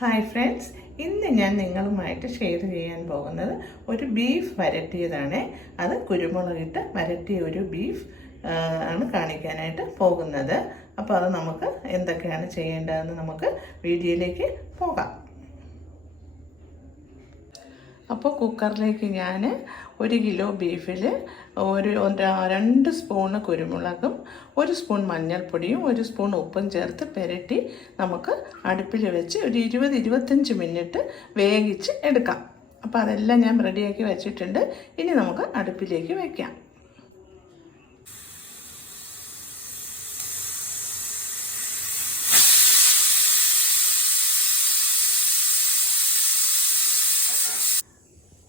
Hi friends, ഇന്ന് ഞാൻ നിങ്ങളുമായിട്ട് ഷെയർ ചെയ്യാൻ പോകുന്നത് ഒരു ബീഫ് വരട്ടിയതാണ്. അത് കുരുമുളകിട്ട് വരട്ടിയ ഒരു ബീഫ് ആണ് കാണിക്കാനായിട്ട് പോകുന്നത്. അപ്പോൾ അത് നമുക്ക് എന്തൊക്കെയാണ് ചെയ്യേണ്ടതെന്ന് നമുക്ക് വീഡിയോയിലേക്ക് പോകാം. അപ്പോൾ കുക്കറിലേക്ക് ഞാൻ 1 കിലോ ബീഫിൽ 2 സ്പൂണ് കുരുമുളകും 1 സ്പൂൺ മഞ്ഞൾപ്പൊടിയും 1 സ്പൂൺ ഉപ്പും ചേർത്ത് പുരട്ടി നമുക്ക് അടുപ്പിൽ വെച്ച് ഒരു 20-25 മിനിറ്റ് വേവിച്ച് എടുക്കാം. അപ്പോൾ അതെല്ലാം ഞാൻ റെഡിയാക്കി വെച്ചിട്ടുണ്ട്. ഇനി നമുക്ക് അടുപ്പിലേക്ക് വയ്ക്കാം.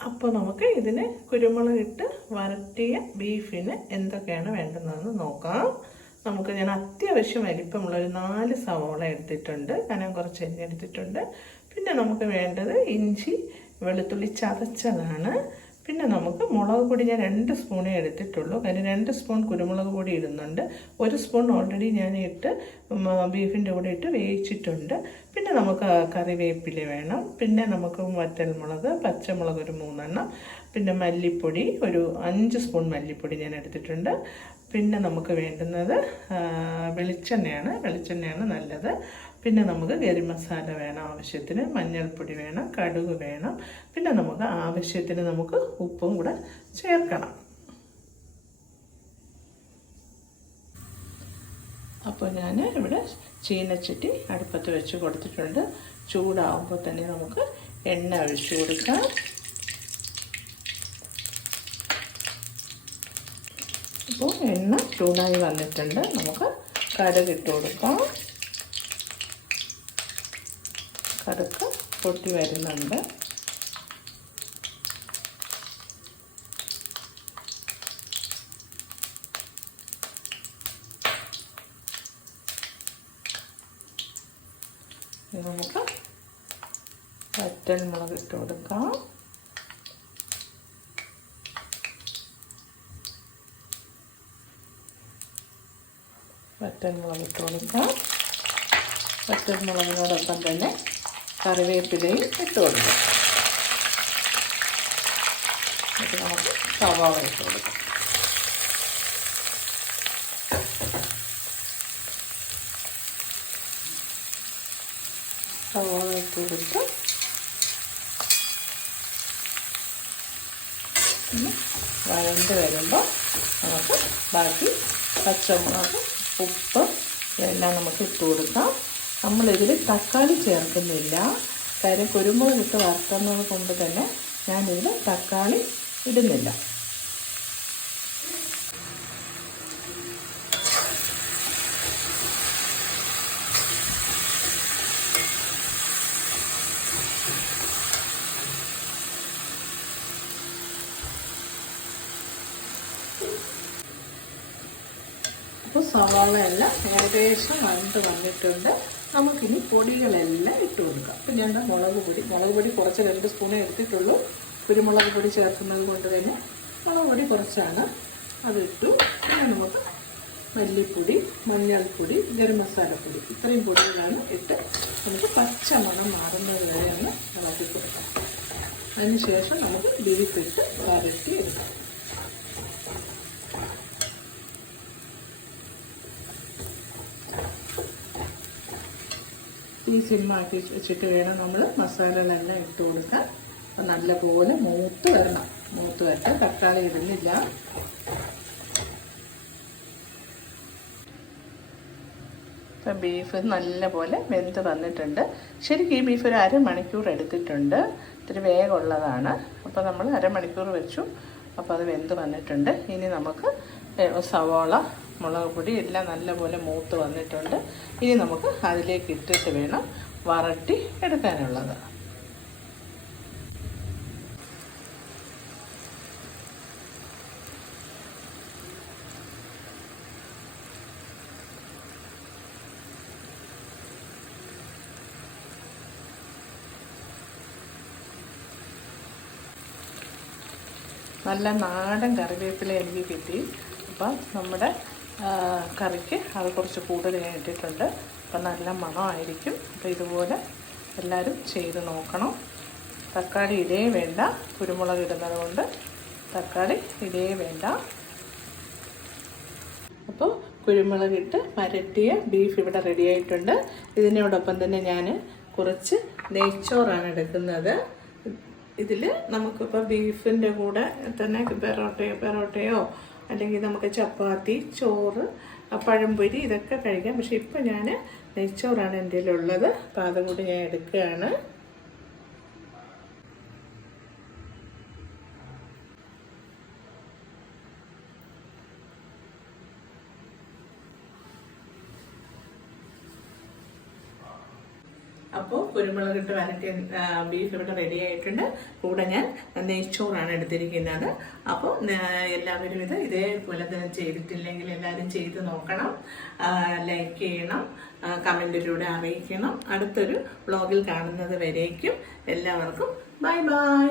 അപ്പോൾ നമുക്ക് ഇതിന് കുരുമുളകിട്ട് വരട്ടിയ ബീഫിന് എന്തൊക്കെയാണ് വേണ്ടുന്നതെന്ന് നോക്കാം. ഞാൻ അത്യാവശ്യം വലിപ്പമുള്ളൊരു 4 സവോള എടുത്തിട്ടുണ്ട്. കനം കുറച്ച് എണ്ണ എടുത്തിട്ടുണ്ട്. പിന്നെ നമുക്ക് വേണ്ടത് ഇഞ്ചി വെളുത്തുള്ളി ചതച്ചതാണ്. പിന്നെ നമുക്ക് മുളക് പൊടി ഞാൻ 2 സ്പൂണേ എടുത്തിട്ടുള്ളൂ. കാര്യം 2 സ്പൂൺ കുരുമുളക് പൊടി ഇടുന്നുണ്ട്. 1 സ്പൂൺ ഓൾറെഡി ഞാൻ ബീഫിൻ്റെ കൂടെ ഇട്ട് വേവിച്ചിട്ടുണ്ട്. പിന്നെ നമുക്ക് കറിവേപ്പില വേണം. പിന്നെ നമുക്ക് വറ്റൽമുളക്, പച്ചമുളക് ഒരു 3 എണ്ണം, പിന്നെ മല്ലിപ്പൊടി ഒരു 5 സ്പൂൺ മല്ലിപ്പൊടി ഞാൻ എടുത്തിട്ടുണ്ട്. പിന്നെ നമുക്ക് വേണ്ടുന്നത് വെളിച്ചെണ്ണയാണ് നല്ലത്. പിന്നെ നമുക്ക് ഗരം മസാല വേണം, ആവശ്യത്തിന് മഞ്ഞൾപ്പൊടി വേണം, കടുക് വേണം. പിന്നെ നമുക്ക് ആവശ്യത്തിന് ഉപ്പും കൂടെ ചേർക്കണം. അപ്പോൾ ഞാൻ ഇവിടെ ചീനച്ചട്ടി അടുപ്പത്ത് വെച്ച് കൊടുത്തിട്ടുണ്ട്. ചൂടാവുമ്പോൾ തന്നെ നമുക്ക് എണ്ണ ഒഴിച്ചു കൊടുക്കാം. അപ്പോൾ എണ്ണ ചൂടായി വന്നിട്ടുണ്ട്. നമുക്ക് കടുക് ഇട്ട് കൊടുക്കാം. കടുക് പൊട്ടി വരുന്നുണ്ട്. നമുക്ക് വറ്റൽമുളക് ഇട്ട് കൊടുക്കാം. വറ്റൽമുളകിനോടൊപ്പം തന്നെ കറിവേപ്പിലയും ഇട്ട് കൊടുക്കാം. എന്നിട്ട് നമുക്ക് സവാള ഇട്ട് കൊടുക്കാം. സവാള ഇട്ട് കൊടുത്ത് വഴണ്ട് വരുമ്പോൾ നമുക്ക് ബാക്കി പച്ചമുളക്, ഉപ്പ് ഇതെല്ലാം നമുക്ക് ഇട്ട് കൊടുക്കാം. നമ്മളിതിൽ തക്കാളി ചേർക്കുന്നില്ല. കാര്യം കുരുമുളക് ഇട്ട് വറുക്കുന്നത് കൊണ്ട് തന്നെ ഞാനിതിൽ തക്കാളി ഇടുന്നില്ല. അപ്പോൾ സവാള എല്ലാം ഏകദേശം വന്നിട്ടുണ്ട്. നമുക്കിനി പൊടികളെല്ലാം ഇട്ട് കൊടുക്കാം. അപ്പോൾ ഞാൻ മുളക് പൊടി കുറച്ച് 2 സ്പൂണേ എടുത്തിട്ടുള്ളൂ. കുരുമുളക് പൊടി ചേർക്കുന്നത് കൊണ്ട് തന്നെ മുളക് പൊടി കുറച്ചാണ്, അതിട്ടു. പിന്നെ നമുക്ക് മല്ലിപ്പൊടി, മഞ്ഞൾപ്പൊടി, ഗരം മസാലപ്പൊടി ഇത്രയും പൊടികളാണ് ഇട്ട് നമുക്ക് പച്ചമണം മാറുന്നത് വരെ ഒന്ന് ഇളക്കി കൊടുക്കാം. അതിനുശേഷം നമുക്ക് ബീഫിട്ട് വരട്ടി എടുക്കാം. ഈ സിമ്മാക്കി വെച്ചിട്ട് വേണം നമ്മൾ മസാലകളെല്ലാം ഇട്ട് കൊടുക്കാൻ. അപ്പം നല്ലപോലെ മൂത്ത് വരട്ടെ. തക്കാളി ഇടുന്നില്ല. ഇപ്പം ബീഫ് നല്ലപോലെ വെന്ത് വന്നിട്ടുണ്ട്. ശരിക്കും ഈ ബീഫ് ഒരു അരമണിക്കൂർ എടുത്തിട്ടുണ്ട്. ഇത്തിരി വേഗമുള്ളതാണ്. അപ്പോൾ നമ്മൾ അരമണിക്കൂർ വെച്ചു. അപ്പോൾ അത് വെന്ത് വന്നിട്ടുണ്ട്. ഇനി നമുക്ക് സവാള, മുളക് പൊടി എല്ലാം നല്ലപോലെ മൂത്ത് വന്നിട്ടുണ്ട്. ഇനി നമുക്ക് അതിലേക്ക് ഇട്ടിട്ട് വേണം വരട്ടി എടുക്കാനുള്ളത്. നല്ല നാടൻ കറിവേപ്പില എനിക്ക് കിട്ടി. അപ്പം നമ്മുടെ കറിക്ക് അത് കുറച്ച് കൂടുതൽ ഞാൻ ഇട്ടിട്ടുണ്ട്. അപ്പം നല്ല മണമായിരിക്കും. അപ്പോൾ ഇതുപോലെ എല്ലാവരും ചെയ്ത് നോക്കണം. തക്കാളി ഇടേ വേണ്ട, കുരുമുളക് ഇടുന്നത് കൊണ്ട് തക്കാളി ഇടേ വേണ്ട. അപ്പോൾ കുരുമുളകിട്ട് വരട്ടിയ ബീഫ് ഇവിടെ റെഡി ആയിട്ടുണ്ട്. ഇതിനോടൊപ്പം തന്നെ ഞാൻ കുറച്ച് നെയ്ച്ചോറാണ് എടുക്കുന്നത്. ഇതിൽ നമുക്കിപ്പോൾ ബീഫിൻ്റെ കൂടെ തന്നെ പെറോട്ടയോ അല്ലെങ്കിൽ നമുക്ക് ചപ്പാത്തി, ചോറ്, പഴംപൊരി ഇതൊക്കെ കഴിക്കാം. പക്ഷെ ഇപ്പം ഞാൻ നെയ്ച്ചോറാണ് എൻ്റെ കയ്യിലുള്ളത്. അപ്പോൾ അതും കൂടി ഞാൻ എടുക്കുകയാണ്. അപ്പോൾ കുരുമുളകിട്ട് വരട്ടിയ ബീഫ് ഇവിടെ റെഡി ആയിട്ടുണ്ട്. കൂടെ ഞാൻ നെയ്ച്ചോറാണ് എടുത്തിരിക്കുന്നത്. അപ്പോൾ എല്ലാവരും ഇതേപോലെ തന്നെ ചെയ്തിട്ടില്ലെങ്കിൽ എല്ലാവരും ചെയ്ത് നോക്കണം. ലൈക്ക് ചെയ്യണം, കമൻറ്റിലൂടെ അറിയിക്കണം. അടുത്തൊരു വ്ളോഗിൽ കാണുന്നത് വരേക്കും എല്ലാവർക്കും ബൈ ബൈ.